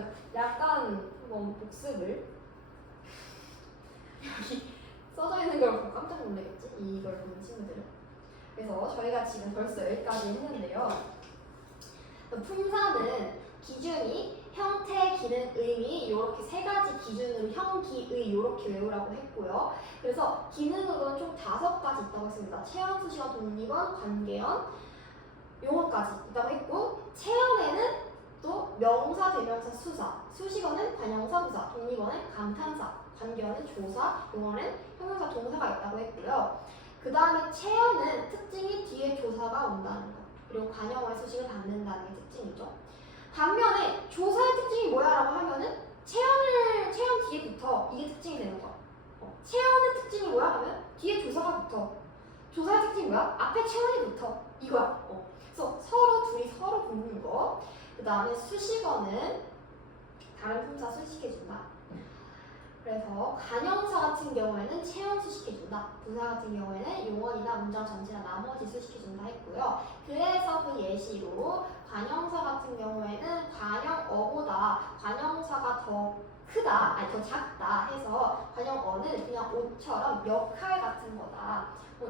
그러면 약간 한번 복습을 여기 써져 있는 걸 보고 깜짝 놀라겠지? 이걸 보는 친구들은. 그래서 저희가 지금 벌써 여기까지 했는데요. 품사는 기준이 형태, 기능, 의미 이렇게 세 가지 기준으로 형, 기, 의 이렇게 외우라고 했고요. 그래서 기능으로는 총 5가지 있다고 했습니다. 체험, 수식어, 독립원, 관계원, 용어까지 있다고 했고 체험에는 또 명사, 대명사, 수사, 수식어는 관형사, 부사, 독립어는 감탄사, 관계어는 조사, 용어는 형용사, 동사가 있다고 했고요. 그 다음에 체험은 특징이 뒤에 조사가 온다는 거, 그리고 관형어의 수식을 받는다는 게 특징이죠. 반면에 조사의 특징이 뭐야라고 하면은 체험 뒤에 붙어. 이게 특징이 되는 거. 체험의 특징이 뭐야 하면 뒤에 조사가 붙어. 조사의 특징이 뭐야? 앞에 체험이 붙어. 이거야. 그래서 둘이 서로 붙는 거. 그 다음에 수식어는 다른 품사 수식해준다. 그래서 관형사 같은 경우에는 체험 수식해준다. 부사 같은 경우에는 용언이나 문장 전체나 나머지 수식해준다 했고요. 그래서 그 예시로 관형사 같은 경우에는 관형어보다 관형사가 더 크다, 아니 더 작다 해서 관형어는 그냥 옷처럼 역할 같은 거다.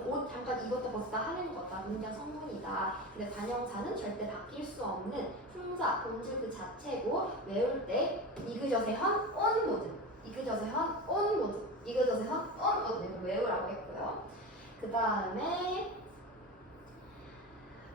옷 잠깐 입었다 벗었다 하는 거다. 문장 성분이다. 근데 관형사는 절대 바뀔 수 없는 품사, 본질 그 자체고 외울 때 이그저세 헌, 온 모드, 이그저세 헌, 온 모드, 이그저세 헌, 온 모드 이거 외우라고 했고요. 그 다음에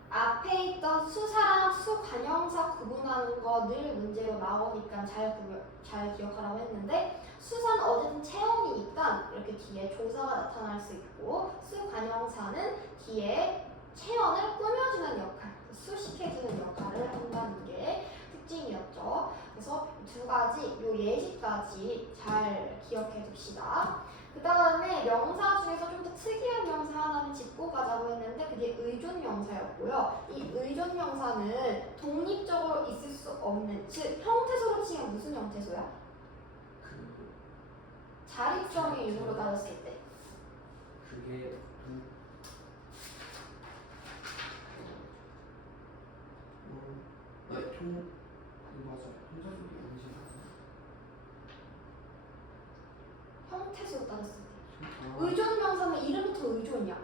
앞에 있던 수사랑 수관형사 구분하는 거 늘 문제로 나오니까 잘 기억하라고 했는데 수사는 어쨌든 체험이니까 이렇게 뒤에 조사가 나타날 수 있고 수관형사는 뒤에 체험을 꾸며주는 역할, 수식해주는 역할을 한다는 게 특징이었죠. 그래서 2가지, 요 예시까지 잘 기억해 둡시다. 그 다음에 명사 중에서 좀 더 특이한 명사 하나는 짚고 가자고 했는데 그게 의존 명사였고요. 이 의존 명사는 독립적으로 있을 수 없는, 즉 형태소로 치면 무슨 형태소야? 자립성의 유무로 따졌을 때 그게 맞아. 형태소로 따졌을 때 의존 명사는 이름부터 의존이야.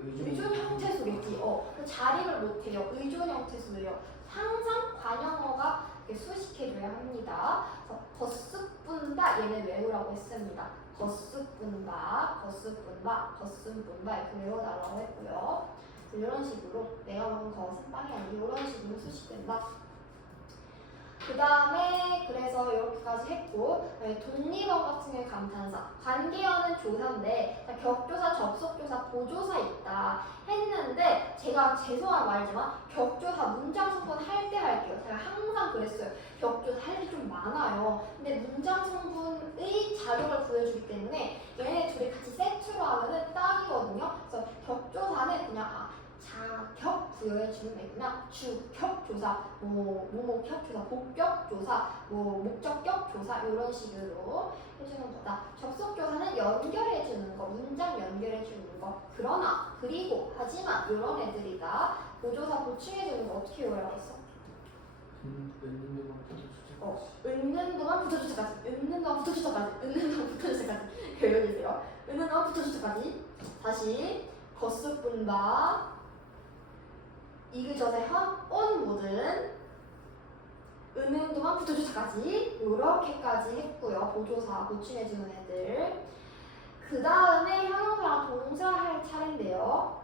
의존 형태소겠지. 자립을 못해요. 의존 형태소예요. 항상 관형어가 수식해줘야 합니다. 그래서 거쓱분다 얘는 외우라고 했습니다. 거쓱분다, 거쓱분다, 거쓱분다 이렇게 외워달라고 했고요. 이런 식으로 내가 먹은 것은 빵이 아니고 이런 식으로 수식된다. 그 다음에 그래서 이렇게까지 했고 독립어 같은 경우에 감탄사, 관계어는 조사인데 격조사, 접속조사, 보조사 있다 했는데 제가 죄송한 말이지만 격조사 문장 성분 할 때 할게요. 제가 항상 그랬어요. 격조사 할 때 좀 많아요. 근데 문장 성분의 자격을 부여주기 때문에 얘네 둘이 같이 세트로 하면은 딱이거든요. 그래서 격조사는 그냥 자격 부여해주는 애구나. 주격조사, 모목격조사, 복격조사, 목적격조사 이런 식으로 해주는 거다. 접속조사는 연결해주는 거, 문장 연결해주는 거. 그러나, 그리고, 하지만 이런 애들이다. 보조사 보충해주는 거 어떻게 외우라고 했어? 읽는 동안 붙어주사까지, 읽는 동안 붙어주사까지, 읽는 동안 붙어주사까지 외워주세요. 읽는 동안 붙어주사까지. 다시 거쓱분다. 이그저세 헌, 온 모든 은는 동안 붙어주사까지 이렇게까지 했고요. 보조사 보충해주는 애들. 그 다음에 형용사랑 동사 할 차례인데요.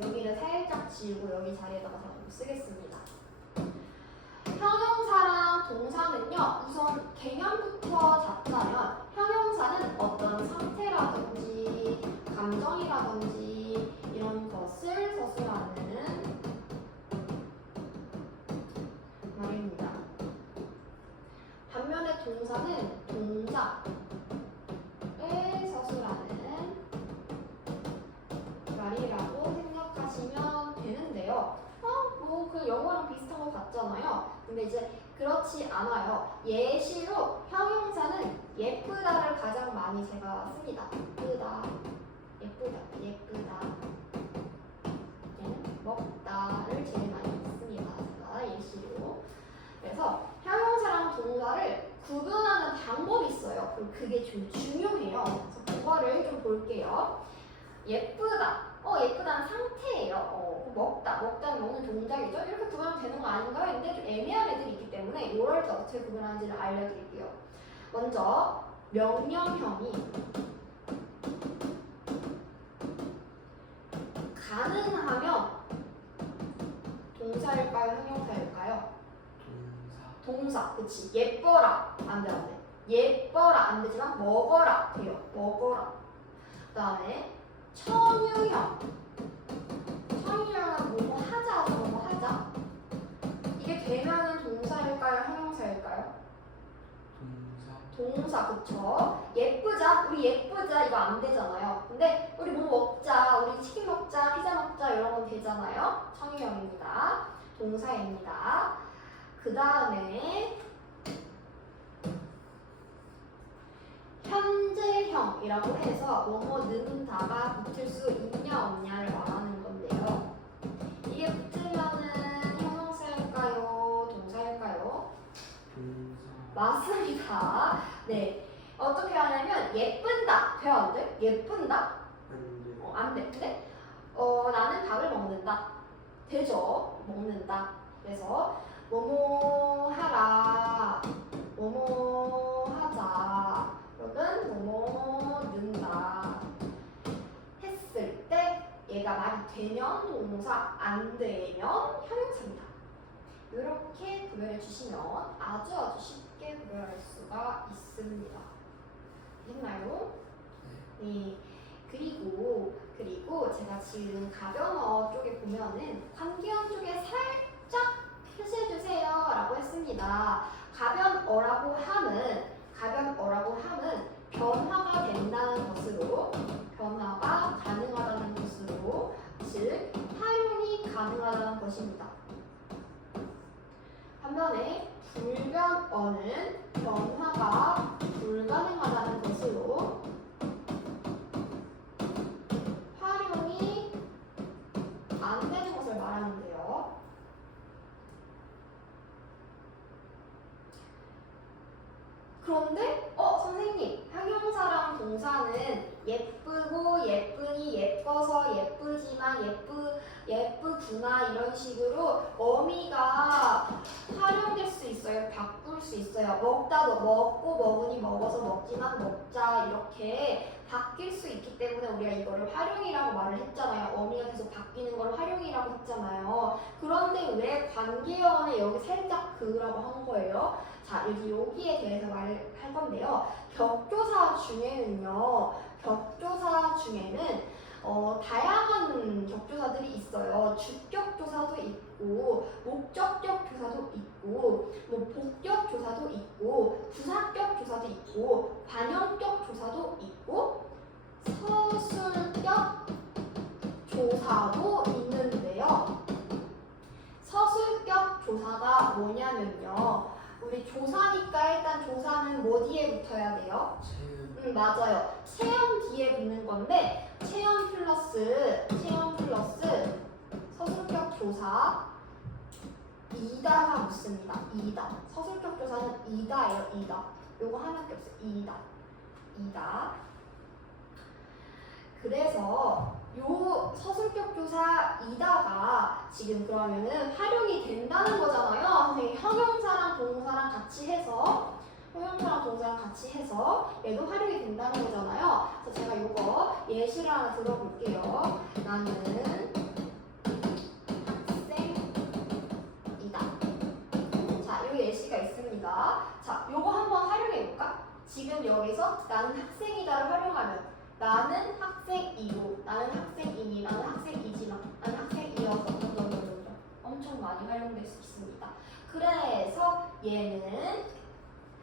여기를 살짝 지우고 여기 자리에다가 좀 쓰겠습니다. 형용사랑 동사는요. 우선 개념부터 잡자면 형용사는 어떤 상태라든지 감정이라든지 이런 것을 서술하는 말입니다. 반면에 동사는 동작을 서술하는 말이라고 생각하시면 되는데요. 그 영어랑 비슷한 것 같잖아요. 근데 이제 그렇지 않아요. 예시로 형용사는 예쁘다를 가장 많이 제가 씁니다. 예쁘다, 예쁘다, 예쁘다. 얘는 먹다를 제일 많이 씁니다. 제가 예시로. 그래서 형용사 그럼 그게 좀 중요해요. 그래서 그거를 좀 볼게요. 예쁘다. 예쁘다는 상태예요. 먹다는 먹는 동작이죠. 이렇게 구분하면 되는 거 아닌가요? 근데 좀 애매한 애들이 있기 때문에 이럴 때 어떻게 구분하는지를 알려드릴게요. 먼저 명령형이 가능하면 동사일까요? 형용사일까요? 동사. 그치. 예뻐라. 안 돼, 안 돼. 예뻐라. 안 되지만 먹어라. 돼요. 먹어라. 그 다음에 천유형. 천유형은 뭐뭐 하자. 뭐뭐 하자. 이게 되면은 동사일까요? 형용사일까요? 동사. 그쵸. 예쁘자. 우리 예쁘자. 이거 안 되잖아요. 근데 우리 뭐 먹자. 우리 치킨 먹자. 피자 먹자. 이런 건 되잖아요. 천유형입니다. 동사입니다. 그 다음에 현재형이라고 해서 뭐뭐는 다가 붙을 수 있냐 없냐를 말하는 건데요. 이게 붙으면은 형용사일까요? 동사일까요? 맞습니다. 네. 어떻게 하냐면 예쁜다. 돼요? 안 돼? 예쁜다? 안 돼. 근데 나는 밥을 먹는다. 되죠? 먹는다. 그래서 뭐뭐 하라. 뭐뭐 하자. 혹은 뭐뭐 는다. 했을 때 얘가 말이 되면 동사, 안 되면 형용사입니다. 이렇게 구별해 주시면 아주 쉽게 구별할 수가 있습니다. 됐나요? 네. 그리고 제가 지금 가변어 쪽에 보면은 관계형 쪽에 살짝 표시해 주세요 라고 했습니다. 가변어라고 함은 변화가 된다는 것으로, 변화가 가능하다는 것으로, 즉 활용이 가능하다는 것입니다. 반면에 불변어는 변화가 불가능하다는 것으로 활용이 안 되는 것을 말하는데요. 그런데 선생님, 형용사랑 동사는 예쁘고 예쁘니 예뻐서 예쁘지만 예쁘구나 이런 식으로 어미가 활용될 수 있어요. 바꿀 수 있어요. 먹다도 먹고 먹으니 먹어서 먹지만 먹자 이렇게 바뀔 수 있기 때문에 우리가 이거를 활용이라고 말을 했잖아요. 어미가 계속 바뀌는 걸 활용이라고 했잖아요. 그런데 왜 관계어원에 여기 살짝 그라고 한 거예요? 자, 여기에 대해서 말을 할 건데요. 격조사 중에는 다양한 격조사들이 있어요. 주격조사도 있고, 목적격 조사도 있고, 뭐 복격 조사도 있고, 부사격 조사도 있고, 관형격 조사도 있고, 서술격 조사도 있는데요. 서술격 조사가 뭐냐면요. 우리 조사니까 일단 조사는 뭐 뒤에 붙어야 돼요? 맞아요. 체험 뒤에 붙는 건데 체험 플러스 서술격 조사 이다가 붙습니다. 이다. 서술격 조사는 이다예요. 이다. 요거 하나밖에 없어요. 이다. 그래서 요 서술격 조사 이다가 지금 그러면은 활용이 된다는 거잖아요. 선생님 형용사랑 동사랑 같이 해서 얘도 활용이 된다는 거잖아요. 그래서 제가 요거 예시를 하나 들어볼게요. 나는 학생이다. 자, 요 예시가 있습니다. 자, 요거 한번 활용해볼까? 지금 여기서 나는 학생이다를 활용하면 나는 학생이고, 나는 학생이니, 나는 학생이지만, 나는 학생이어서 엄청 많이 활용될 수 있습니다. 그래서 얘는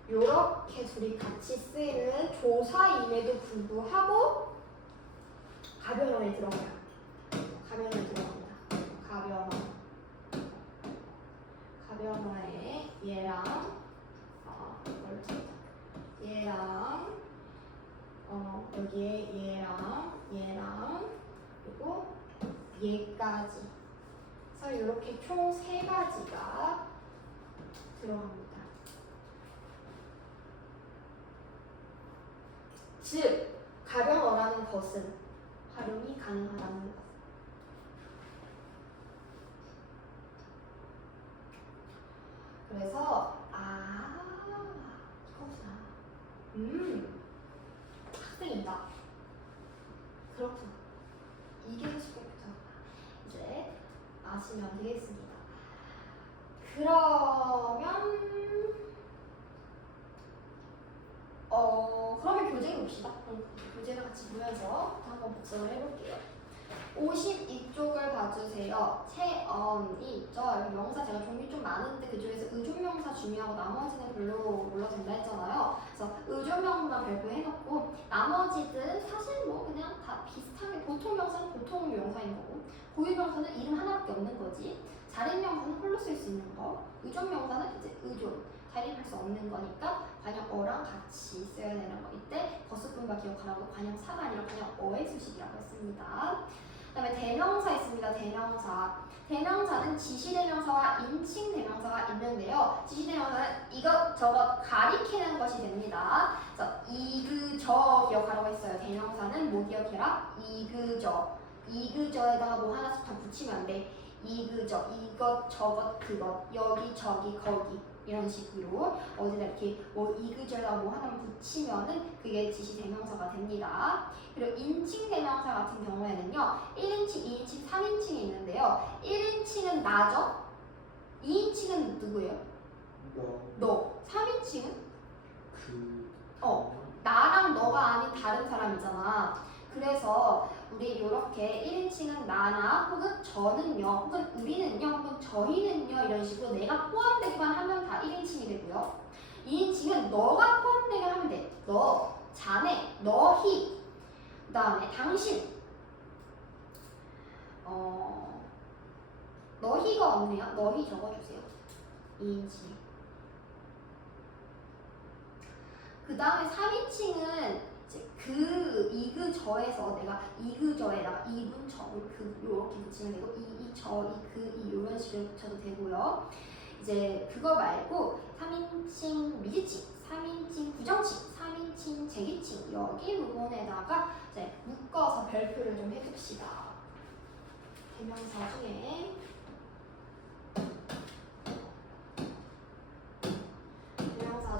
요렇게 둘이 같이 쓰이는 조사임에도 불구하고 가변어에 들어갑니다. 가변어에 얘랑 여기에 얘랑 그리고 얘까지 그래서 이렇게 총 3가지가 들어갑니다. 즉 가변어라는 것은 활용이 가능하다는 것. 그래서 이거구나. 학생이다. 그렇구나. 이게 쉽게 표현하구나. 이제 아시면 되겠습니다. 그러면 교재를 봅시다. 교재를 같이 보면서 한번 복습을 해볼게요. 52쪽을 봐주세요. 체언이 있죠. 여기 명사 제가 종류 좀 많은데 그중에서 의존명사 중요하고 나머지는 별로 몰라도 된다 했잖아요. 그래서 의존명사만 발표해놓고 나머지들은 사실 뭐 그냥 다 비슷하게 보통 명사는 보통 명사인 거고 고유명사는 이름 하나밖에 없는 거지. 자립명사는 홀로 쓸 수 있는 거. 의존명사는 이제 의존. 자립할 수 없는 거니까 관형어랑 같이 써야 되는 거. 이때 거스분과 기억하라고 관형사가 아니라 관형어의 수식이라고 했습니다. 그 다음에 대명사 있습니다. 대명사. 대명사는 지시대명사와 인칭대명사가 있는데요. 지시대명사는 이것저것 가리키는 것이 됩니다. 그래서 이그저 기억하라고 했어요. 대명사는 뭐 기억해라? 이그저. 이그저에다가 뭐 하나씩 더 붙이면 안 돼. 이그저, 이것, 저것, 그것, 여기, 저기, 거기 이런 식으로 어디다 이렇게 뭐 이그저에다가 뭐 하나 붙이면은 그게 지시대명사가 됩니다. 그리고 인칭대명사 같은 경우에는요 1인칭, 2인칭, 3인칭이 있는데요 1인칭은 나죠? 2인칭은 누구예요? 너. 3인칭은? 나랑 너가 아닌 다른 사람이잖아. 그래서 우리 이렇게 1인칭은 나나 혹은 저는요 혹은 우리는요 혹은 저희는요 이런 식으로 내가 포함되기만 하면 다 1인칭이 되고요 2인칭은 너가 포함되게 하면 돼. 너, 자네, 너희 그 다음에 당신 너희가 없네요. 너희 적어주세요. 2인칭 그 다음에 3인칭은 이그저에서 내가 이그저에다가 이분 저분 요렇게 붙이면 되고 이런 식으로 붙여도 되고요. 이제 그거 말고 3인칭 미지칭, 3인칭 부정칭, 3인칭 제기칭 여기 부분에다가 이제 묶어서 별표를 좀 해줍시다. 대명사 중에 대명사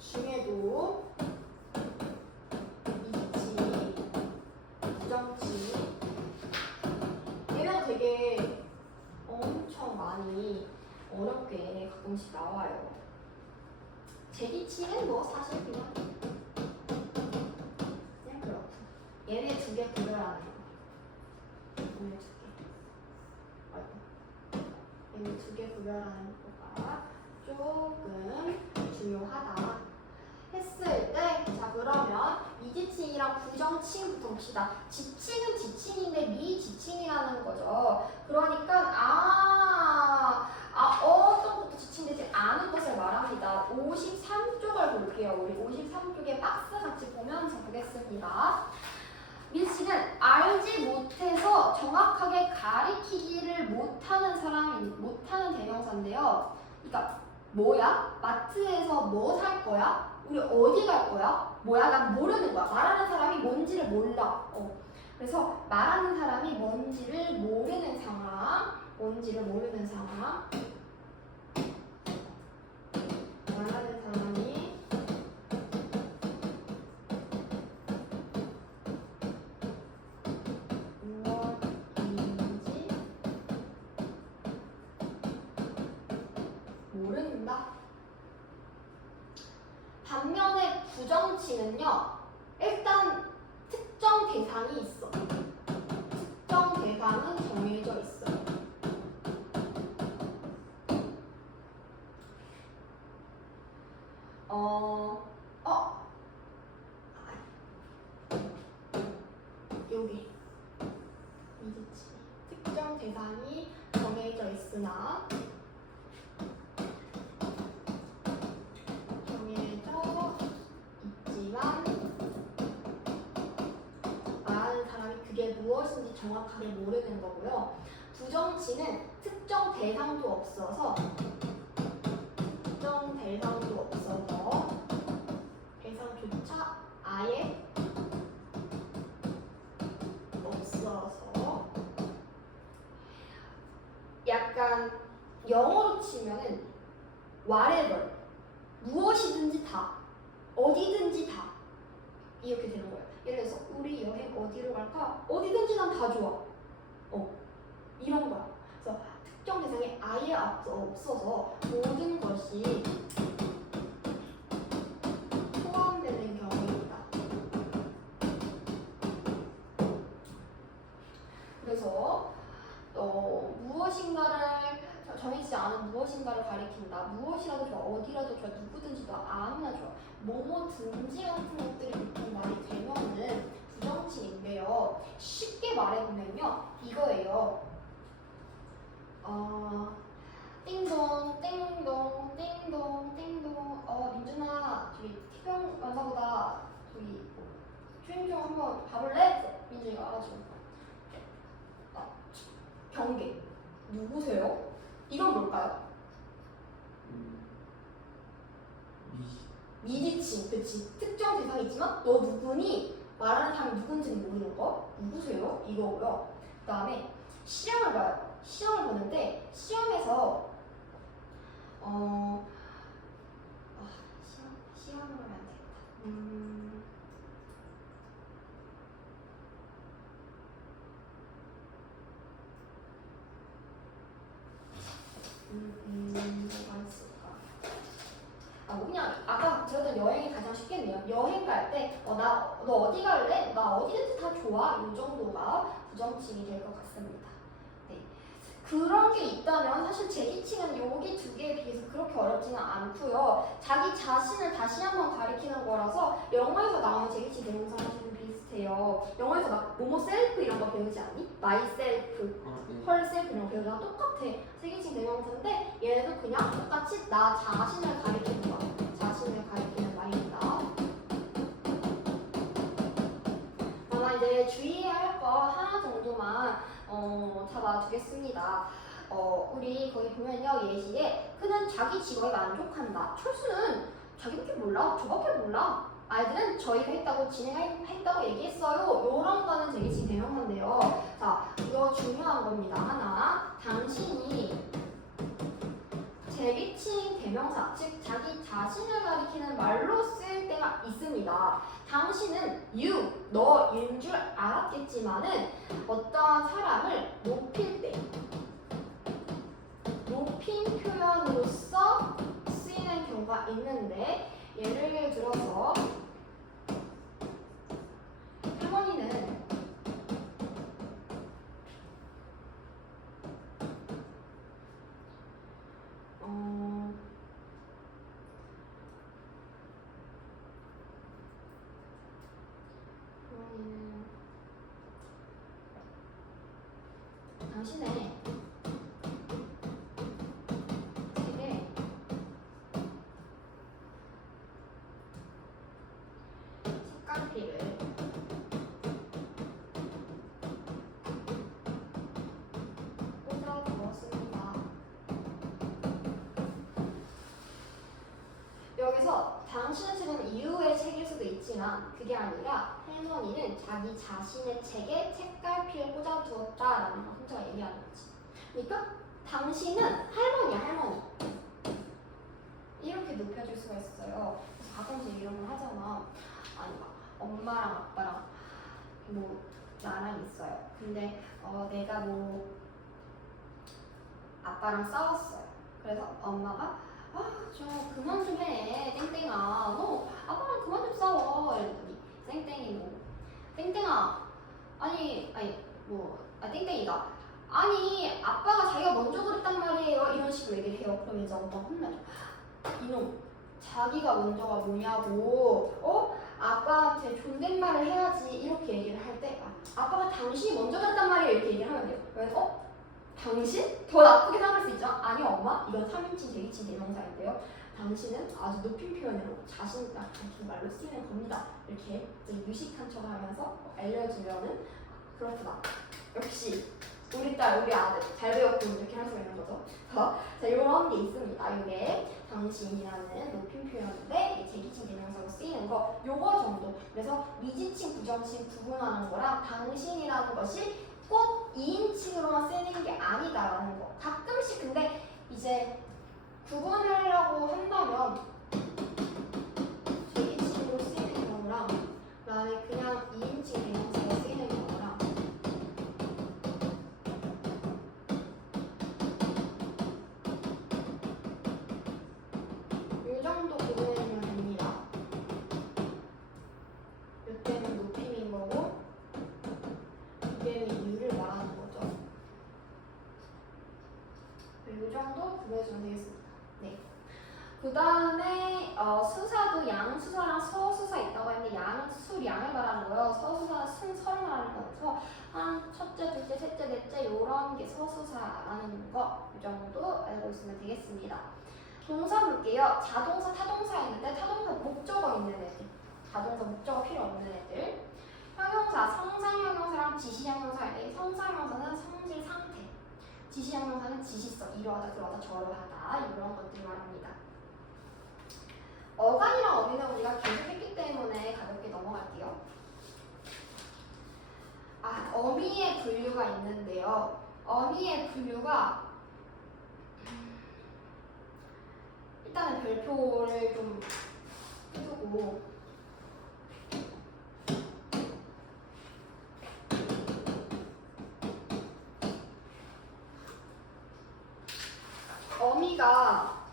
중에도 미지칭, 부정칭 얘는 되게 엄청 많이 어렵게 가끔씩 나와요. 제기칭은 뭐 사실 그냥 그렇고 얘네 두 개 구별하는 거. 얘네 두 개 구별하는 거가 조금 중요하다 했을 때, 자 그러면 미지칭이랑 부정칭부터 봅시다. 지칭은 지칭인데 미지칭이라는 거죠. 그러니까 어떤 것도 지칭되지 않은 것을 말합니다. 53쪽을 볼게요. 우리 53쪽에 박스 같이 보면서 보겠습니다. 미지칭은 알지 못해서 정확하게 가리키지를 못하는 대명사인데요. 그러니까 뭐야? 마트에서 뭐 살 거야? 우리 어디 갈 거야? 뭐야? 난 모르는 거야. 말하는 사람이 뭔지를 몰라. 그래서 말하는 사람이 뭔지를 모르는 상황. 말하는 사람이 무엇인지 모른다. 반면에 부정칭은요, 일단 특정 대상이 있어. 특정 대상은 정해져 있어. 여기 미지칭 특정 대상이 정해져 있으나 말하는 사람이 그게 무엇인지 건지 정확하게 모르는 거고요. 부정치는 특정 대상도 없어서 대상조차 아예 없어서 약간 영어로 치면은 whatever 무엇이든지 다 어디든지 다 이렇게 되는 거예요. 예를 들어서 우리 여행 어디로 갈까? 어디든지 난 다 좋아. 이런 거야. 그래서 특정 대상이 아예 없어서 모든 것이 포함되는 경우입니다. 그래서 무엇인가를 정해지지 않은 무엇인가를 가리킨다. 무엇이라도 좋아, 어디라도 좋아, 누구든지 좋아, 아무나 좋아. 뭐뭐든지 같은 것들이 보통 말이 되면은 부정칭인데요. 쉽게 말해보면요, 이거예요. 띵동, 띵동, 띵동, 띵동. 민준아, 저기 티병 왔나 보다. 저기 주인공 한번 가볼래? 민준이가 와가지고. 경계. 누구세요? 이건 뭘까요? 미지칭, 그치? 특정 대상이 있지만 너 누구니? 말하는 사람이 누군지는 모르는 거. 누구세요? 이거고요. 그 다음에 시험을 봐요. 시험을 보는데 시험에서 시험을 하면 안 되겠다. 뭐가 있을까? 뭐 그냥 아까 들었던 여행이 가장 쉽겠네요. 여행 갈 때 너 어디 갈래? 나 어디든지 다 좋아. 이 정도가 부정칭이 될 것 같습니다. 네. 그런 게 있다면 사실 제기칭은 여기 두 개에 비해서 그렇게 어렵지는 않고요. 자기 자신을 다시 한번 가리키는 거라서 영어에서 나오는 제기칭 대명사랑 좀 비슷해요. 영어에서 막 뭐뭐 셀프 이런 거 배우지 않니? 마이셀프, 헐셀프 이런 거 배우잖아. 똑같아. 제기칭 대명사인데 얘네도 그냥 똑같이 나 자신을 가리키는 거. 자신을 가리키는 말입니다. 다만 이제 주의해야 할 거 하나 정도만 잡아두겠습니다. 우리 거기 보면요, 예시에 그는 자기 직업에 만족한다. 철수는 자기밖에 몰라. 저밖에 몰라. 아이들은 저희가 했다고 진행했다고 얘기했어요. 이런 거는 제기칭 대명사인데요. 자, 이거 중요한 겁니다. 하나, 당신이 제기칭 대명사, 즉 자기 자신을 가리키는 말로 쓸 때가 있습니다. 당신은 you, 너인 줄 알았겠지만은 어떠한 사람을 높일 때 높인 표현으로서 쓰이는 경우가 있는데, 예를 들어서 할머니는 당신의 책에 책갈피를 꽂아두었습니다. 여기서 당신의 책은 이유의 책일 수도 있지만 그게 아니라 할머니는 자기 자신의 책에 책갈피를 꽂아두었다라는 걸 혼자 얘기하는 거지. 그러니까 당신은 할머니야, 할머니. 이렇게 높여줄 수가 있어요. 그래서 가끔씩 이런 걸 하잖아. 아니 막 엄마랑 아빠랑 뭐 나랑 있어요. 근데 내가 뭐 아빠랑 싸웠어요. 그래서 엄마가 좀 그만 좀 해, 땡땡아. 너 아빠랑 그만 좀 싸워. 이랬더니 땡땡이 뭐 땡땡아 땡땡이가 아니 아빠가 자기가 먼저 그랬단 말이에요. 이런 식으로 얘기를 해요. 그럼 이제 엄마가 혼나죠. 이놈 자기가 먼저가 뭐냐고 아빠한테 존댓말을 해야지. 이렇게 얘기를 할 때 아빠가 당신이 먼저 그랬단 말이에요. 이렇게 얘기를 하면 돼요. 그래서 당신? 더 나쁘게 생각할 수 있죠? 아니요 엄마, 이건 3인칭 대기칭 대명사인데요. 당신은 아주 높인 표현으로 자신을 가리키는 말로 쓰이는 겁니다. 이렇게 이제 유식한 척을 하면서 알려주면은 그렇구나. 역시 우리 딸, 우리 아들 잘 배웠군 이렇게 할 수가 있는 거죠. 자, 이런 게 있습니다. 이게 당신이라는 높임 표현인데 제기칭 대명사로 쓰이는 거 요거 정도. 그래서 미지칭, 부정칭 구분하는 거랑 당신이라는 것이 꼭 2인칭으로만 쓰이는 게 아니다라는 거. 가끔씩 근데 이제 구분하려고 한다면 제기칭으로 쓰이는 경우랑 그다음에 그냥 2인칭 대명사로 쓰이는 경우랑 이 정도 구분해주면 됩니다. 이때는 높임인 거고 이때는 이유를 말하는 거죠. 이 정도 구분해주면 되겠습니다. 네. 그 다음에 수사도 양수사랑 서수사 있다고 했는데 양은 수량을 말하는 거예요. 서수사는 순서를 말하는 거여서 한 첫째, 둘째, 셋째, 넷째 이런 게 서수사라는 거 이 정도 알고 있으면 되겠습니다. 동사 볼게요. 자동사, 타동사 있는데 타동사 목적어 있는 애들, 자동사 목적어 필요 없는 애들. 형용사, 성상형용사랑 지시형용사인데 성상형용사는 성질 상태, 지시형용사는 지시성, 이러하다, 그러하다, 저러하다 이런 것들 말합니다. 어간이랑 어미는 우리가 계속 했기 때문에 가볍게 넘어갈게요. 어미의 분류가 있는데요. 어미의 분류가 일단은 별표를 좀 해두고 어미가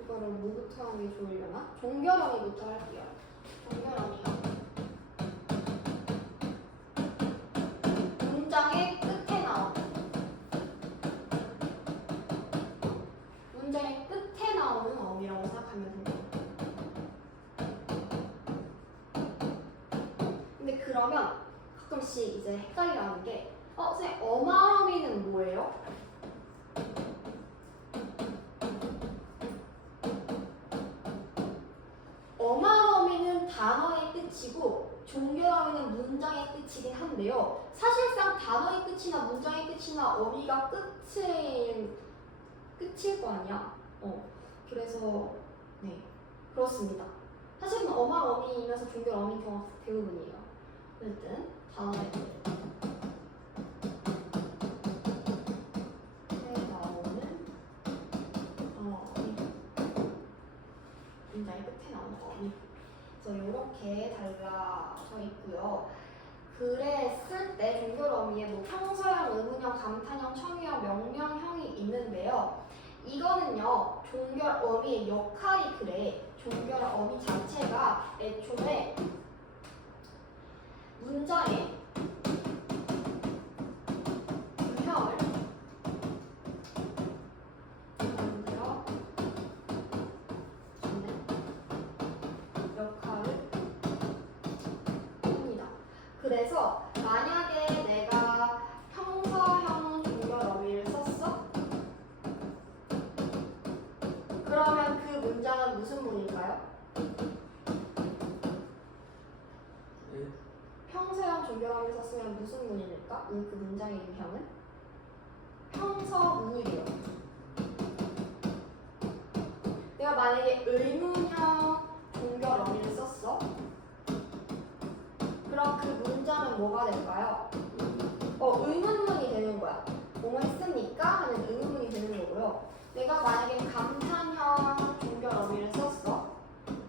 이거를 뭐부터 하는 게 좋으려나? 종결어미부터 할게요. 종결어미가 문장의 끝에 나오는 문장의 끝에 나오는 어미라고 생각하면 됩니다. 근데 그러면 가끔씩 이제 헷갈리게 하는 게 선생님 어마어미는 뭐예요? 어마어미는 단어의 끝이고 종결어미는 문장의 끝이긴 한데요. 사실상 단어의 끝이나 문장의 끝이나 어미가 끝일 거 아니야. 그래서 네 그렇습니다. 사실은 어마어미이면서 종결어미인 경우가 대부분이에요. 어쨌든 단어의 끝. 문장의 끝에 나오는 어미. 그래서 이렇게 달라져 있고요. 글에 쓸 때 종결어미에 뭐 평서형, 의문형, 감탄형, 청유형, 명령형이 있는데요. 이거는요 종결어미의 역할이 그래. 종결어미 자체가 애초에 문장의 유형을 만들어 역할을 합니다. 그래서 만약에 내가 평서형 종결어미를 썼어? 그러면 그 문장은 무슨 문일까요? 네. 평서형 종결어미를 썼으면 무슨 문일까? 그 문장의 유형은? 평서문이래요. 내가 만약에 의문형 종결어미를 썼어? 그럼 그 문장은 뭐가 될까요? 의문문이 되는 거야. 뭐뭐 했습니까? 하는 의문문이 되는 거고요. 내가 만약에 감탄형 종결어미를 썼어?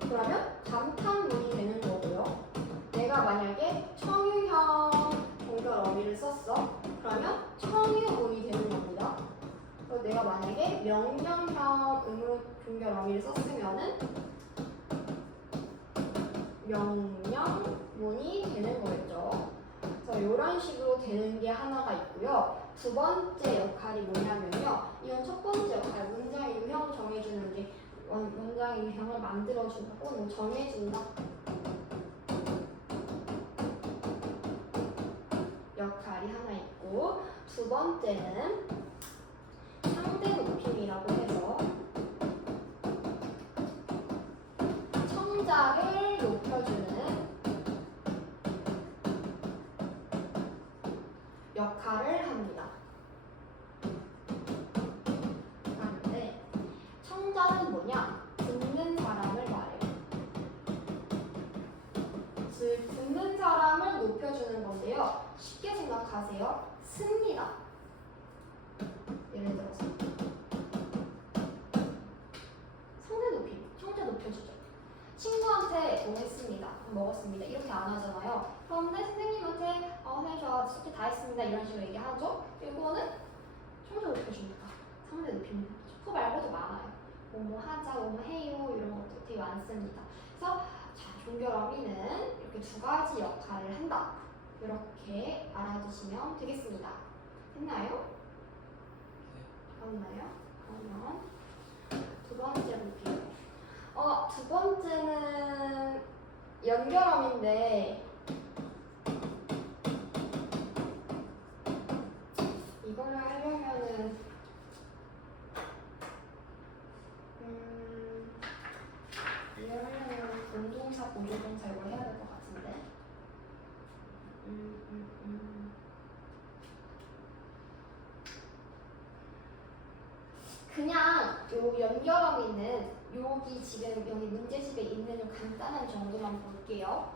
그러면 감탄문이 되는 거고요. 내가 만약에 청유형 종결어미를 썼어? 그러면 청유문이 되는 겁니다. 그리고 내가 만약에 명령형 의문 종결어미를 썼으면은 명령문이 되는 거겠죠. 그래서 이런 식으로 되는 게 하나가 있고요. 두 번째 역할이 뭐냐면요. 이건 첫 번째 역할, 문장의 유형 정해주는 게 문장의 유형을 만들어준다 또는 정해준다 역할이 하나 있고, 두 번째는 상대 높임이라고 해서 청자를 높여주는 역할을 합니다. 하는데 청자는 뭐냐? 듣는 사람을 말해요. 즉 듣는 사람을 높여주는 건데요. 쉽게 생각하세요. 습니다. 예를 들어서 상대 높이, 청자 높여주죠. 친구한테 뭐 했습니다. 먹었습니다. 이렇게 안 하잖아요. 그런데 선생님한테 선생님 저 숙제 다 했습니다. 이런 식으로 얘기하죠. 이거는 청자 높여줍니다. 상대 높이는 거죠. 그거 말고도 많아요. 뭐뭐 하자, 뭐뭐 해요 이런 것도 되게 많습니다. 그래서 자, 종결어미는 이렇게 두 가지 역할을 한다. 이렇게 알아두시면 되겠습니다. 됐나요? 됐나요? 그러면 두 번째 볼게요. 두 번째는 연결어미인데 이거를 하려면은 이걸 하려면 본동사, 보조동사 이걸 해야 될 것 같은데 그냥 요 연결어미는 여기 지금 여기 문제집에 있는 요 간단한 정도만 볼게요.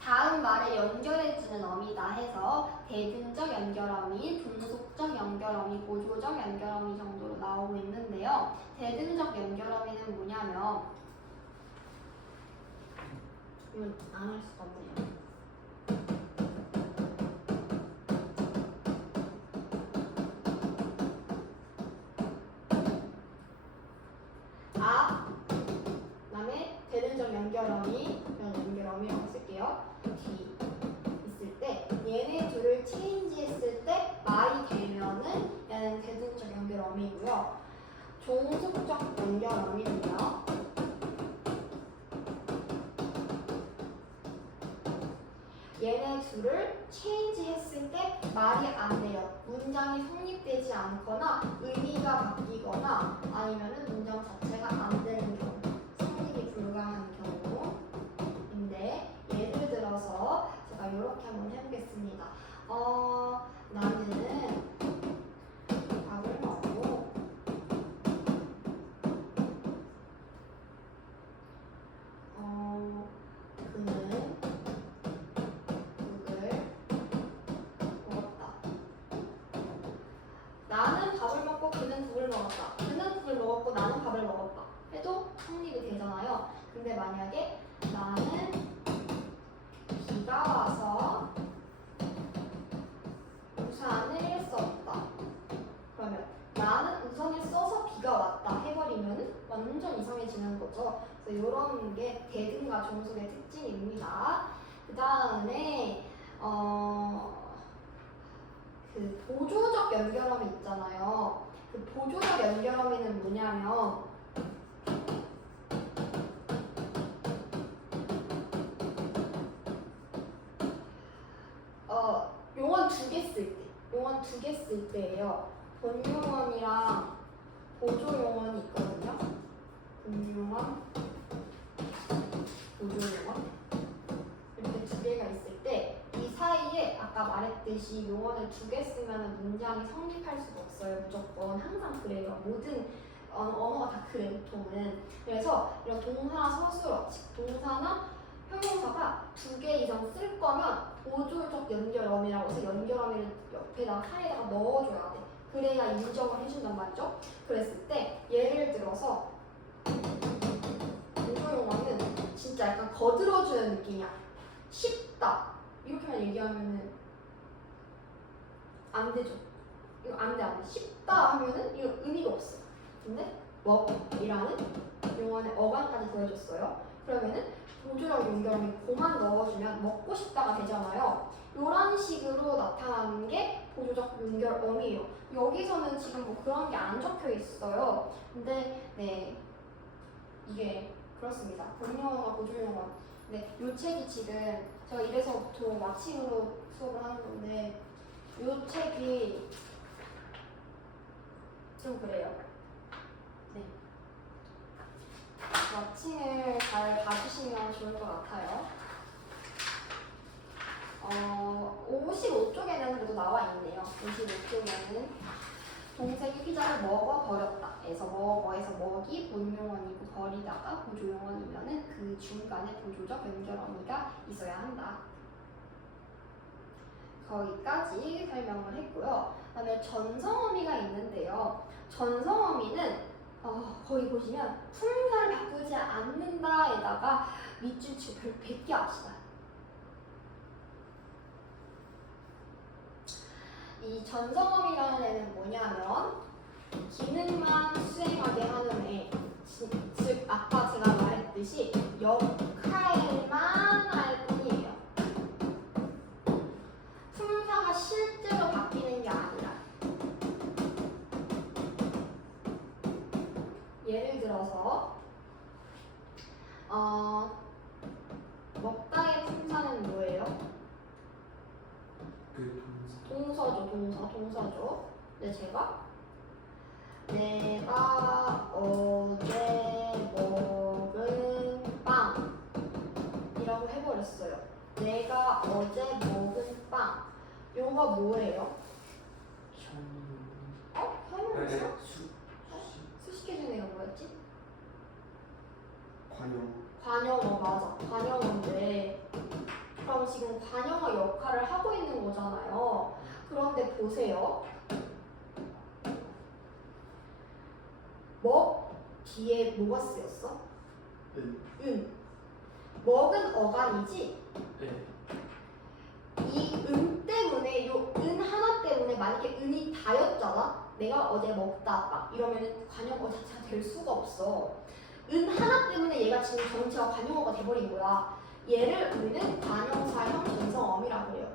다음 말에 연결해주는 어미다 해서 대등적 연결어미, 분속적 연결어미, 보조적 연결어미 정도로 나오고 있는데요. 대등적 연결어미는 뭐냐면 이건 안 할 수가 없네요. 그다음에 대등적 연결어미, 이런 연결어미라고 쓸게요. 뒤 있을 때 얘네 둘을 체인지했을 때 말이 되면은 얘는 대등적 연결어미고요. 종속적 연결어미는요. 얘네 둘을 체인지했을 때 말이 안 돼요. 문장이 성립되지 않거나 의미가 바뀌거나 아니면은 문장 자체가 안 되는 경우, 성립이 불가한 경우인데 예를 들어서 제가 이렇게 한번 해보겠습니다. 나는 밥을 먹고 그는 나는 밥을 먹고 그는 국을 먹었다. 그는 국을 먹었고 나는 밥을 먹었다. 해도 성립이 되잖아요. 근데 만약에 나는 비가 와서 우산을 썼다. 그러면 나는 우산을 써서 비가 왔다 해버리면 완전 이상해지는 거죠. 그래서 이런 게 대등과 종속의 특징입니다. 그 다음에 그 보조적 연결어미 있잖아요. 그 보조적 연결어미는 뭐냐면 용언 두 개 쓸 때, 용언 두 개 쓸 때예요. 본용언이랑 보조용언이 있거든요. 본용언, 보조용언 이렇게 두 개가 있을 때 이 사이에 아까 말했듯이 용언을 두 개 쓰면 문장이 성립할 수가 없어요. 무조건 항상 그래요. 모든 언어가 다 그래 보통은. 그래서 이런 동사나 서술어, 즉 동사나 형용사가 두 개 이상 쓸 거면 보조적 연결어미라고 해서 연결어미를 옆에다가 사이에다가 넣어줘야 돼. 그래야 인정을 해준단 말이죠. 그랬을 때 예를 들어서 보조용어는 진짜 약간 거들어주는 느낌이야. 쉽다 이렇게만 얘기하면은 안 되죠. 이거 안 돼, 안 돼. 쉽다 하면은 이거 의미가 없어. 근데 먹이라는 용어의 어간까지 더해줬어요. 그러면은 보조적 연결어미 고만 넣어주면 먹고 싶다가 되잖아요. 이런 식으로 나타나는 게 보조적 연결어미예요. 여기서는 지금 뭐 그런 게 안 적혀 있어요. 근데 네 이게 그렇습니다. 본용어가 보조용어. 네, 이 책이 지금 제가 이래서 보통 마칭으로 수업을 하는 건데 이 책이 좀 그래요. 네. 마칭을 잘 봐주시면 좋을 것 같아요. 55쪽에는 그래도 나와 있네요. 55쪽에는 동생이 피자를 먹어버렸다. 에서 먹어에서 먹이 본용언이고 버리다가 보조용언이면은 그 중간에 보조적 연결 어미가 있어야 한다. 거기까지 설명을 했고요. 그다음에 전성어미가 있는데요. 전성어미는 거기 보시면 품사를 바꾸지 않는다에다가 밑줄 치고 별 100개 합시다. 이 전성어미라는 애는 뭐냐면 기능만 수행하게 하는 애. 즉 아까 제가 말했듯이 역할만 할 뿐이에요. 품사가 실제로 바뀌는 게 아니라. 예를 들어서 먹다의 품사는 뭐예요? 그 동사죠. 근데 내가 어제 먹은 빵이라고 해버렸어요. 내가 어제 먹은 빵. 요거 뭐예요? 설명했어? 수식해준 애가 뭐였지? 관용어 맞아. 관용어인데 그럼 지금 관용어 역할을 하고 있는 거잖아요. 그런데 보세요. 먹 뒤에 뭐가 쓰였어? 은. 먹은 어간이지? 네. 이 은 때문에 요 은 하나 때문에 만약에 은이 다였잖아? 내가 어제 먹다 빵 이러면은 관용어 자체가 될 수가 없어. 은 하나 때문에 얘가 지금 전체가 관용어가 돼버린 거야. 얘를 우리는 관용사형 전성어미라고 해요.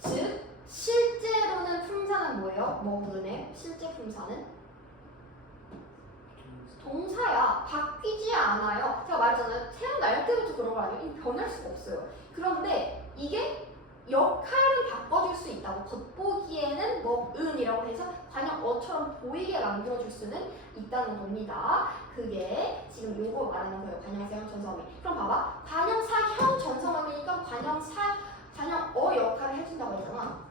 즉 실제로는 품사는 뭐예요? 먹은의 실제 품사는 동사야. 바뀌지 않아요. 제가 말했잖아요. 태어날 때부터 그런 거 아니에요? 변할 수가 없어요. 그런데 이게 역할은 바꿔줄 수 있다고. 겉보기에는 먹은이라고 해서 관용어처럼 보이게 만들어줄 수는 있다는 겁니다. 그게 지금 요거 말하는 거예요. 관용사형 전성어미. 그럼 봐봐. 관용사형 전성어미니까 관용어 역할을 해준다고 했잖아.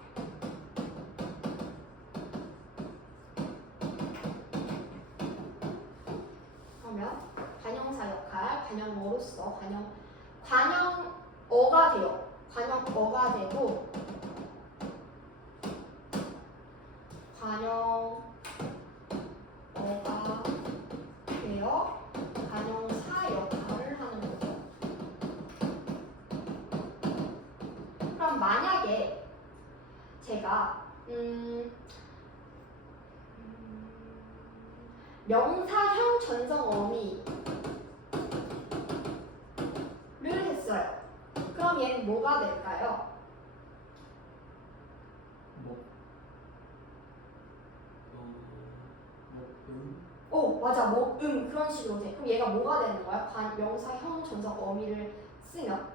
그러면 관용사 역할, 관용어로서 관용어가 돼요. 관용어가 되고 관용어가 되어 관용사 역할을 하는 거죠. 그럼 만약에 제가 명사형 전성어미를 했어요. 그럼 얘는 뭐가 될까요? 오 맞아 그런 식으로 돼. 그럼 얘가 뭐가 되는 거야? 명사형 전성어미를 쓰면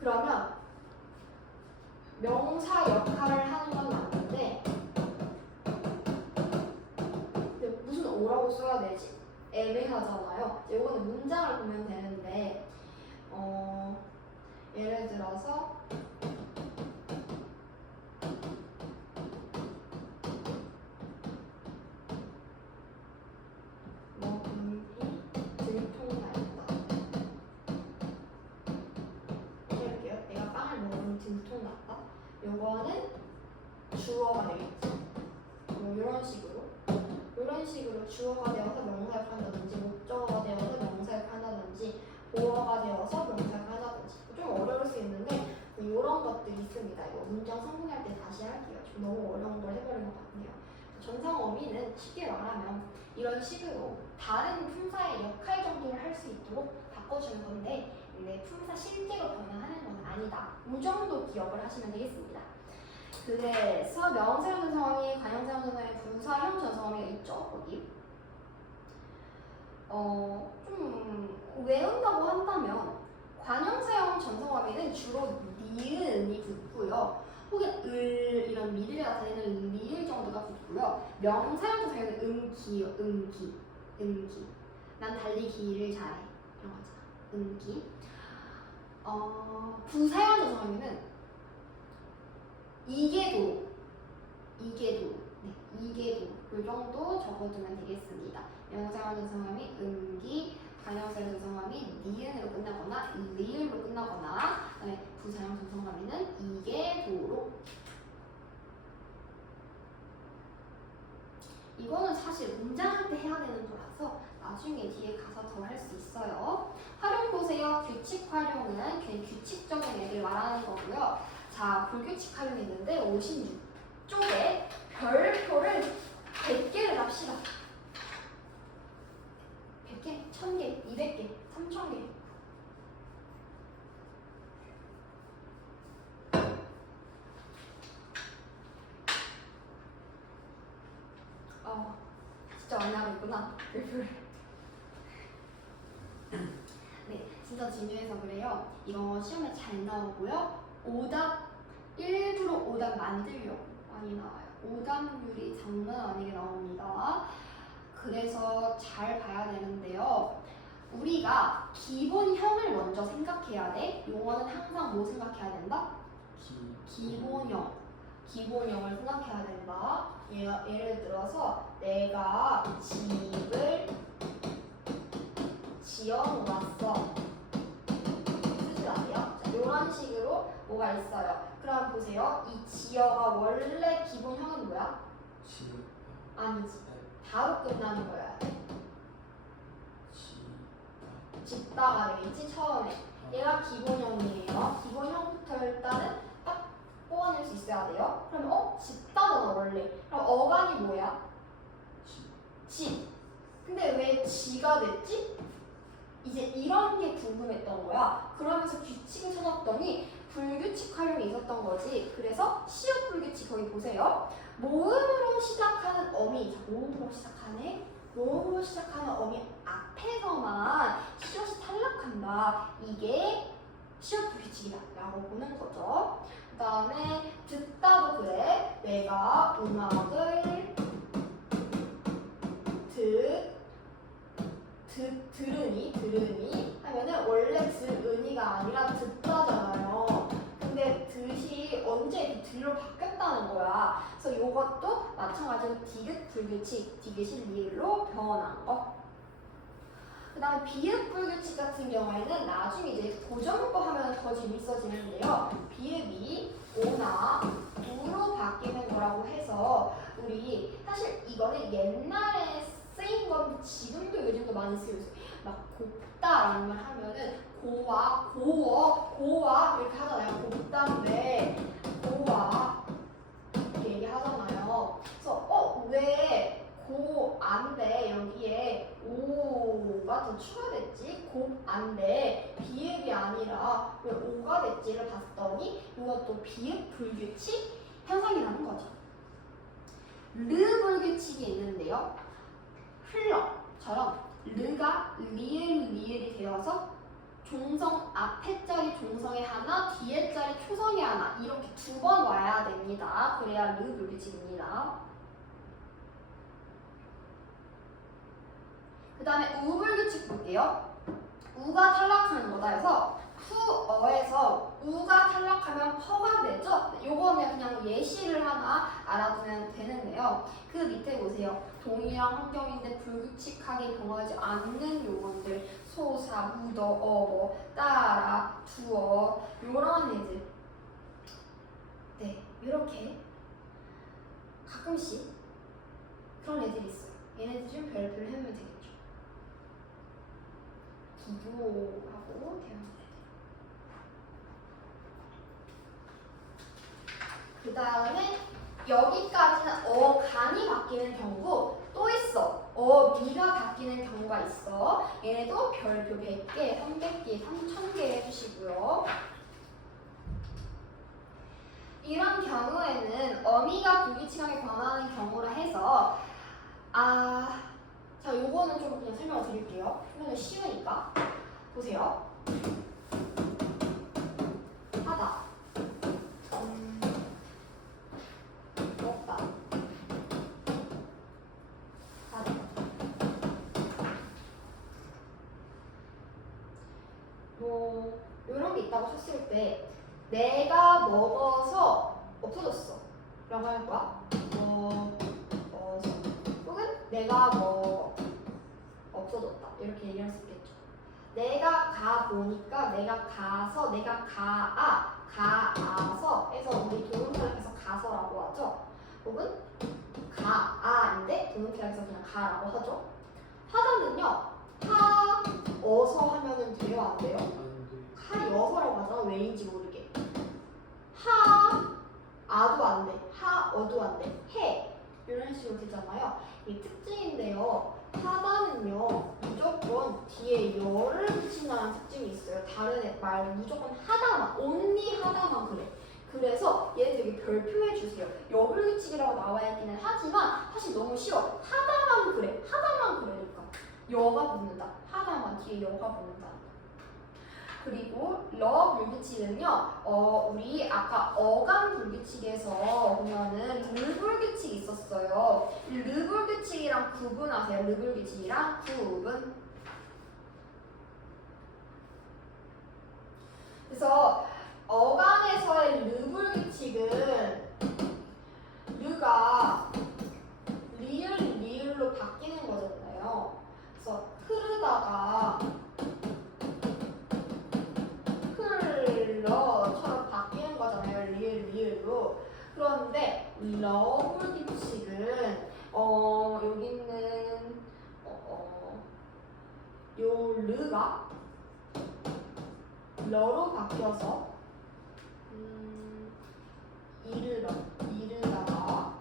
그러면 명사 역할을 하는 건 맞는데 근데 무슨 오라고 써야 되지? 애매하잖아요. 이거는 문장을 보면 되는데 예를 들어서 먹음이 들통났다. 해볼게요. 내가 빵을 먹으면 들통났다. 요거는 주어가 되겠지. 이런 식으로 주어가 되어서 명사 역할을 한다든지 목적어가 되어서 명사 역할을 한다든지 보어가 되어서 명사 역할을 한다든지 좀 어려울 수 있는데 이런 것들이 있습니다. 이거 문장 성공할 때 다시 할게요. 좀 너무 어려운 걸 해버린 것 같네요. 전성어미는 쉽게 말하면 이런 식으로 다른 품사의 역할 정도를 할 수 있도록 바꿔주는 건데 근데 품사 실제로 변화하는 건 아니다. 이 정도 기억을 하시면 되겠습니다. 그래서 명사형 전성어미, 관용사형 전성어미, 부사형 전성어미가 있죠. 거기 좀 외운다고 한다면 관용사형 전성어미는 주로 니은이 붙고요. 혹은 을 이런 미들과 달리는 리을 정도가 붙고요. 명사형동사에는 음기요. 음기. 난 달리기를 잘해. 이런 거잖아. 음기. 부사형동사에는 이계도. 네, 이계도. 이 정도 적어두면 되겠습니다. 명사형 조성함이 음기, 관형사형 조성함이 니은으로 끝나거나 리을로 끝나거나, 그다음에 부사형 조성함에는 이계도로. 이거는 사실 문장할 때 해야 되는 거라서 나중에 뒤에 가서 더 할 수 있어요. 활용 보세요. 규칙 활용은 그냥 규칙적인 애들 말하는 거고요. 자, 불규칙 활용이 있는데 56쪽에 별표를 100개를 합시다. 100개, 1000개, 200개, 3000개. 진짜 많이 하고 있구나. 별표를. 네, 진짜 중요해서 그래요. 이거 시험에 잘 나오고요. 오답, 일부러 오답 만들려고 많이 나와요. 오답률이 장난 아니게 나옵니다. 그래서 잘 봐야 되는데요. 우리가 기본형을 먼저 생각해야 돼. 용어는 항상 뭐 생각해야 된다? 기본형. 기본형을 생각해야 된다. 예를 들어서 내가 집을 지어놓았어. 쓰지 마세요. 자, 이런 식으로 뭐가 있어요. 그럼 보세요. 이 지어가 원래 기본형은 뭐야? 지읒. 아니지. 바로 끝나는 거야. 짓다가 되겠지 처음에. 얘가 기본형이에요. 기본형부터 일단은 딱 뽑아낼 수 있어야 돼요. 그럼 짓다잖아 원래. 그럼 어간이 뭐야? 지. 근데 왜 지가 됐지? 이제 이런 게 궁금했던 거야. 그러면서 규칙을 찾았더니 불규칙 활용이 있었던 거지. 그래서 시옷 불규칙 거기 보세요. 모음으로 시작하는 어미. 자, 모음으로 시작하네. 모음으로 시작하는 어미 앞에서만 시옷이 탈락한다. 이게 시옷 불규칙이다 라고 보는 거죠. 그 다음에 듣다도 그래. 내가 음악을 들으니 하면은 원래 들으니가 아니라 듣다잖아요. 근데 듣이 언제 이렇게 들로 바뀌었다는 거야. 그래서 이것도 마찬가지로 디귿 불규칙, 디귿이 리을로 변한 거. 그 다음에 비읍 불규칙 같은 경우에는 나중에 이제 고정보 하면 더 재밌어지는데요. 비읍이 오나 우로 바뀌는 거라고 해서 우리 사실 이거는 옛날에 쓰인 건데 지금도 요즘도 많이 쓰고 있어요. 막 곱다라는 말 하면은 고와 고와 이렇게 하잖아요. 곱다인데 고와 이렇게 얘기하잖아요. 그래서 왜 고안데 여기에 오가 더 추가됐지? 곱안데 비읍이 아니라 왜 오가 됐지를 봤더니 이것도 비읍 불규칙 현상이라는 거죠. 르 불규칙이 있는데요. 흘러처럼 르가 리을이 되어서 종성 앞에 자리 종성에 하나, 뒤에 자리 초성에 하나 이렇게 두 번 와야 됩니다. 그래야 르 불규칙입니다. 그 다음에 우 불규칙 볼게요. 우가 탈락하는 거다 해서 후어에서 우가 탈락하면 퍼가 되죠? 요거는 그냥 예시를 하나 알아두면 되는데요. 그 밑에 보세요. 동일한 환경인데 불규칙하게 변화하지 않는 요건들 소사, 무더, 어버, 따라, 두어 요런 애들 네, 요렇게 가끔씩 그런 애들이 있어요. 얘네들 좀 별표를 해보면 되겠죠. 기도하고 대화 그 다음에 여기까지는 어간이 바뀌는 경우 또 있어. 어미가 바뀌는 경우가 있어. 얘네도 별표 100개, 300개, 3000개 해주시고요. 이런 경우에는 어미가 불규칙하게 변하는 경우라 해서 자 요거는 좀 그냥 설명을 드릴게요. 설명이 쉬우니까 보세요. 하다 썼을 때 내가 먹어서 없어졌어 라고 할 거야. 먹어서 혹은 내가 먹어 없어졌다 이렇게 얘기할 수 있겠죠. 내가 가 보니까 내가 가서 내가 가아서 해서 우리 도움탈락해서 가서라고 하죠. 혹은 가아인데 도움탈락해서 그냥 가라고 하죠. 하다는요 하어서 하면은 돼요 안 돼요? 하여서라고 하잖아. 왜인지 모르게. 하아도 안 돼. 하어도 안 돼. 해 이런 식으로 되잖아요. 이 특징인데요. 하다는요 무조건 뒤에 열을 붙인다는 특징이 있어요. 다른 말 무조건 하다만 only 하다만 그래. 그래서 얘는 되게 별표해 주세요. 여불규칙이라고 나와 있기는 하지만 사실 너무 쉬워. 하다만 그래. 하다만 그러니까 여가 붙는다. 하다만 뒤에 여가 붙는다. 그리고 러 불규칙은요, 우리 아까 어감 불규칙에서 보면은 르 불규칙이 있었어요. 르 불규칙이랑 구분하세요. 르 불규칙이랑 구분. 그래서 어감에서의 르 불규칙은 르가 리을로 바뀌는 거잖아요. 그래서 흐르다가 흘러처럼 바뀌는 거잖아요. 리을로. 그런데 러 불규칙은 여기 있는 요 르가 러로 바뀌어서 이르다가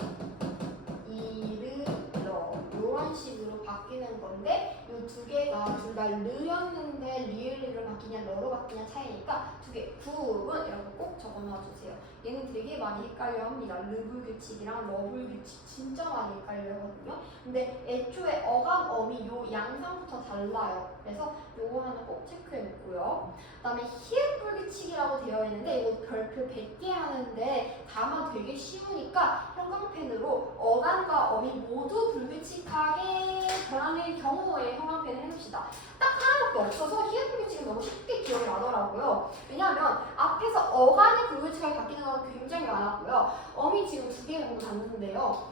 이르러 이런 식으로 바뀌는 건데 이 두 개가 둘 다 르였는데 리을로 바뀌냐 러로 바뀌냐 차이니까 두 개 구분 이런 거 꼭 적어놔 주세요. 얘는 되게 많이 헷갈려 합니다. 르불규칙이랑 러불규칙 진짜 많이 헷갈려 하거든요. 근데 애초에 어감 어미 요 양상부터 달라요. 그래서 요거 하나 꼭 체크해 놓고요. 그 다음에 히읗불규칙이라고 되어 있는데 이거 별표 100개 하는데 다만 되게 쉬우니까 형광펜으로 어감과 어미 모두 불규칙하게 변하는 경우에 형광펜을 해줍시다. 딱 하나밖에 없어서 히읗불규칙은 너무 쉽게 기억이 나더라고요. 왜냐하면 앞에서 어감이 불규칙하게 바뀌는 건 굉장히 많았고요. 어미 지금 2개 정도 봤는데요.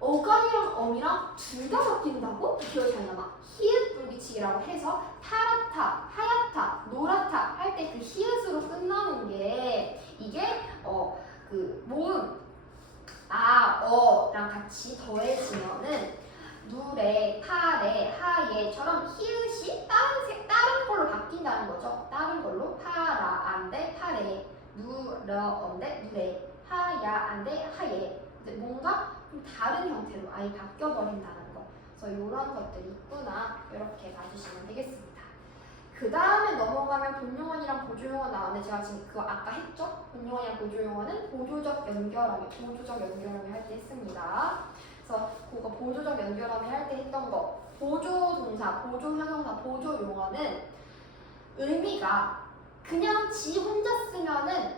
어감이랑 어미랑 둘 다 바뀐다고? 기억이 잘 남아. 히읗 불규칙이라고 해서 파랗다, 하얗다, 노랗다 할 때 그 히읗으로 끝나는 게 이게 그 모음 어랑 같이 더해지면은 누레, 파레, 하예처럼 히읗이 다른 걸로 바뀐다는 거죠. 다른 걸로 파라 안돼 파레, 누러 안돼 누레, 하야 안돼 하예. 뭔가 좀 다른 형태로 아예 바뀌어버린다는 거. 그래서 이런 것들이 있구나. 이렇게 봐주시면 되겠습니다. 그 다음에 넘어가면 본용어랑 보조용어 나왔는데 제가 지금 그거 아까 했죠? 본용어랑 보조용어는 보조적 연결함이 할 때 했습니다. 그래서 그거 보조적 연결함이 할 때 했던 거 보조동사, 보조형용사, 보조용어는 의미가 그냥 지 혼자 쓰면은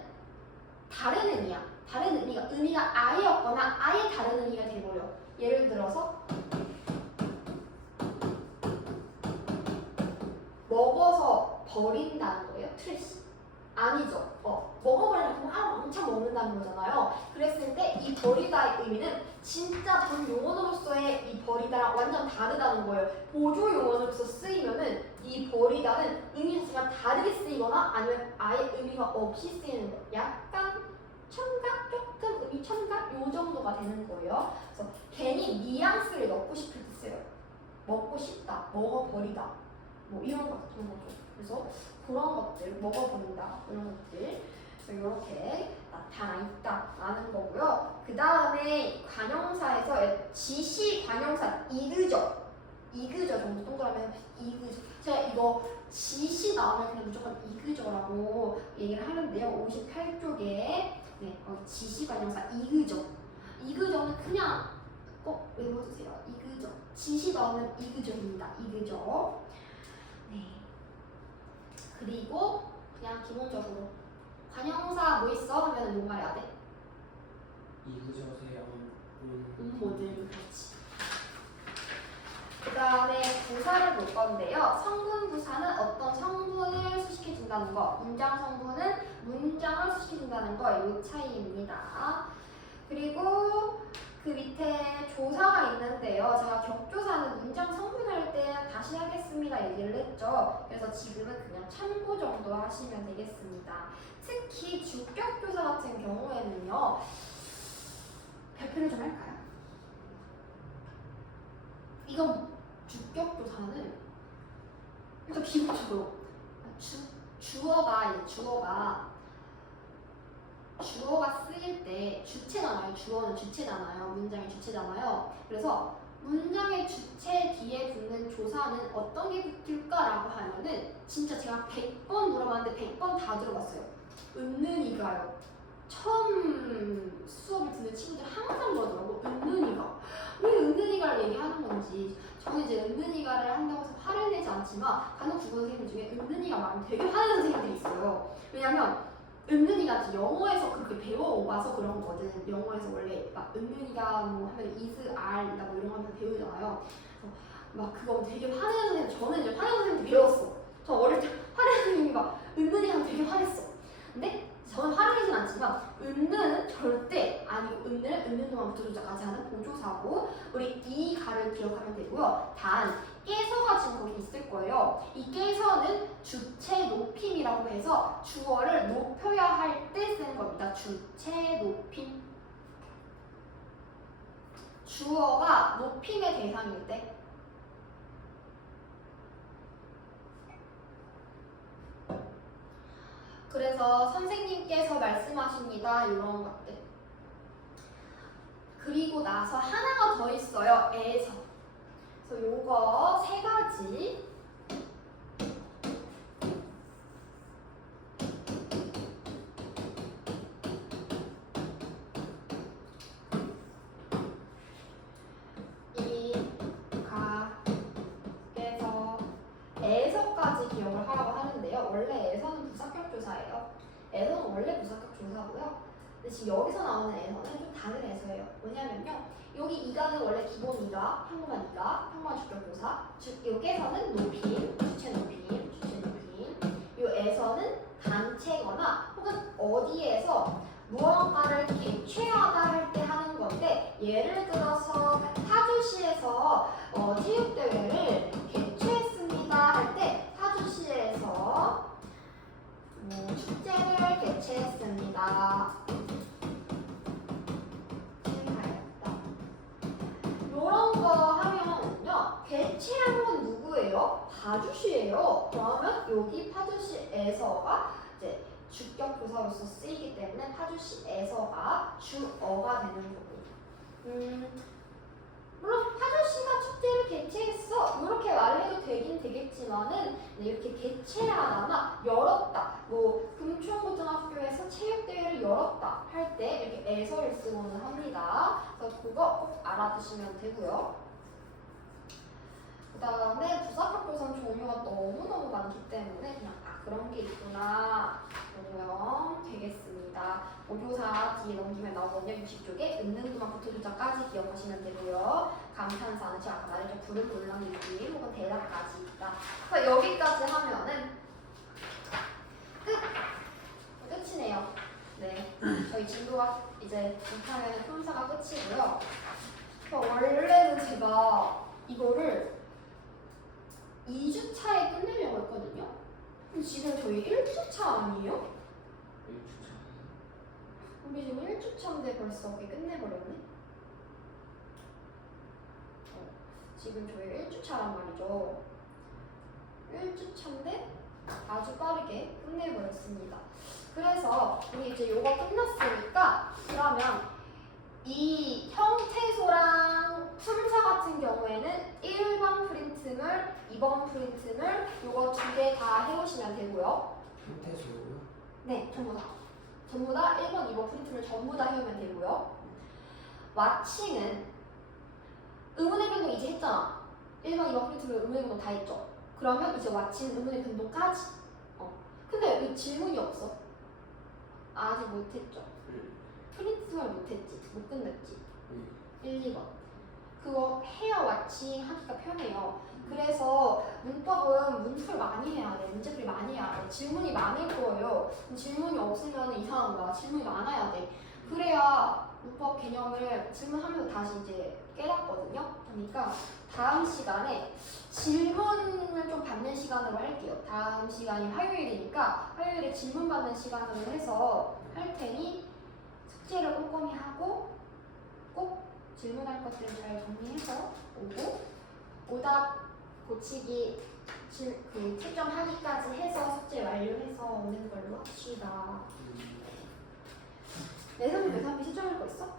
다른 의미야. 다른 의미가 아예 없거나 아예 다른 의미가 돼버려. 예를 들어서 먹어서 버린다는 거예요. 트래시. 아니죠. 먹어버리면 그럼 왕창 먹는다는 거잖아요. 그랬을 때 이 버리다의 의미는 진짜 본 용어로서의 이 버리다랑 완전 다르다는 거예요. 보조 용어로서 쓰이면은 이 버리다는 의미 자체가 다르게 쓰이거나 아니면 아예 의미가 없이 쓰이는 거. 약간 첨가? 조금 의미 첨가? 요 정도가 되는 거예요. 그래서 괜히 뉘앙스를 넣고 싶을 때 써요. 먹고 싶다, 먹어버리다, 뭐 이런 거 같은 거죠. 그래서 그런 것들, 먹어버린다 이런 것들 그래서 이렇게 나타나 있다라는 거고요. 그 다음에 관형사에서 지시 관형사 이그저 정도 동그라미 이그저. 제가 이거 지시 나오면 그냥 무조건 이그저라고 얘기를 하는데요. 58쪽에 지시 관형사 이그저는 그냥 꼭 외워주세요. 이그저. 지시 나오면 이그저입니다. 이그저. 네. 그리고 그냥 기본적으로 관형사 뭐 있어? 하면 뭐 말해야 돼? 이그저세요. 모든 그렇지. 그 다음에 부사를 볼 건데요. 성분 부사는 어떤 성분을 수식해준다는 거, 문장 성분은 문장을 수식해준다는 거, 이 차이입니다. 그리고 그 밑에 조사가 있는데요. 제가 격조사는 문장 성분할 때 다시 하겠습니다 얘기를 했죠. 그래서 지금은 그냥 참고 정도 하시면 되겠습니다. 특히 주격조사 같은 경우에는요. 발표를 좀 할까요? 이건 주격조사는 일단 기본적으로 주어가 쓰일 때 주체잖아요. 주어는 주체잖아요. 문장의 주체잖아요. 그래서 문장의 주체 뒤에 붙는 조사는 어떤 게 붙을까라고 하면은 진짜 제가 100번 물어봤는데 100번 다 들어봤어요. 은는이가요. 처음 수업을 듣는 친구들 항상 그러더라고. 은는이가. 왜 은는이가를 얘기하는 건지. 저는 이제 은는이가를 한다고 해서 화를 내지 않지만 간혹 국어 선생님 중에 은는이가 말하면 되게 화내는 선생님들이 있어요. 왜냐면 은는이가 영어에서 그렇게 배워와서 그런 거거든. 영어에서 원래 막 은는이가 뭐 하면 is, are이다 뭐 이런 거 하면서 배우잖아요. 그래서 막 그거 되게 화내는 선생님, 저는 이제 화내는 선생님 배웠어. 저 어릴 때 화내는 선생님이 막 은는이 하면 되게 화냈어. 근데 저는 화를 내진 않지만 은는은 절대 아니고 은는은 은는 동안 부터조사까지 하는 보조사고 우리 이 가를 기억하면 되고요. 단 깨서가 지금 거기 있을 거예요. 이 깨서는 주체 높임이라고 해서 주어를 높여야 할 때 쓰는 겁니다. 주체 높임. 주어가 높임의 대상일 때. 그래서 선생님께서 말씀하십니다. 이런 것들. 그리고 나서 하나가 더 있어요. 에서. 그래서 요거 세 가지. 이, 가, 에서, 에서까지 기억을 하라고 하는데요. 원래 에서는 부사격 조사예요. 에서는 원래 부사격 조사고요. 근데 지금 여기서 나오는 에서는 좀 다른 에서예요. 뭐냐면요. 여기 이가는 원래 기본 이가, 평범한 주격조사. 여기에서는 높임, 주체 높임. 요 에서는 단체거나 혹은 어디에서 무언가를 개최하다 할 때 하는 건데 예를 들어서 타주시에서 체육대회를 개최했습니다 할 때 타주시에서 축제를 개최했습니다. 이런 거 하면요. 개최한 건 누구예요? 파주시예요. 그러면 여기 파주시에서가 이제 주격조사로서 쓰이기 때문에 파주시에서가 주어가 되는 거고요. 물론 파주시가 축제를 개최했어 이렇게 말을 해도 되긴 되겠지만은 이렇게 개최하거나 열었다 뭐 금천고등학교에서 체육대회를 열었다 할 때 이렇게 에서를 쓰고는 합니다. 그래서 그거 꼭 알아두시면 되고요. 그 다음에 부사격조사는 종류가 너무너무 많기 때문에 그냥 그런 게 있구나 보면 되겠습니다. 보조사 뒤에 넘기면 나오거든요. 60쪽에 은는구만 부터조사까지 기억하시면 되고요. 감탄사는 제가 아까 말했죠. 부른 물랑 느낌 혹은 대답까지 있다. 그래서 여기까지 하면은 끝이네요. 네, 저희 진도가 이제 6학년의 품사가 끝이고요. 원래는 제가 이거를 2주차에 끝내려고 했거든요. 근데 지금 저희 1주차 아니에요? 1주차. 우리 지금 1주차인데 벌써 이렇게 끝내버렸네? 지금 저희 1주차란 말이죠. 1주차인데 아주 빠르게 끝내버렸습니다. 그래서 우리 이제 요거 끝났으니까 그러면 이 형태소랑 품사 같은 경우에는 1번 프린트물, 2번 프린트물 요거 두 개 다 해오시면 되고요. 형태소고요? 네, 전부 다. 전부 다 1번, 2번 프린트물 전부 다 해오면 되고요. 왓칭은 의문의 변동 이제 했잖아. 1번, 2번 프린트물 의문의 변동 다 했죠. 그러면 이제 왓칭은 의문의 변동까지. 근데 왜 질문이 없어? 아직 못했죠. 프린트물 못했지. 못 끝냈지. 1, 2번. 그거 해야 지행하기가 편해요. 그래서 문법은 문풀 많이 해야 돼. 문제풀이 많이 해야 돼. 질문이 많을 거예요. 질문이 없으면 이상한 거야. 질문이 많아야 돼. 그래야 문법 개념을 질문하면서 다시 이제 깨닫거든요. 그러니까 다음 시간에 질문을 좀 받는 시간으로 할게요. 다음 시간이 화요일이니까 화요일에 질문 받는 시간으로 해서 할 테니 숙제를 꼼꼼히 하고 꼭 질문할 것들을 잘 정리해서 오고 오답 고치기 그 채점하기까지 해서 숙제 완료해서 오는 걸로 합시다. 내3비 채점할 거 있어?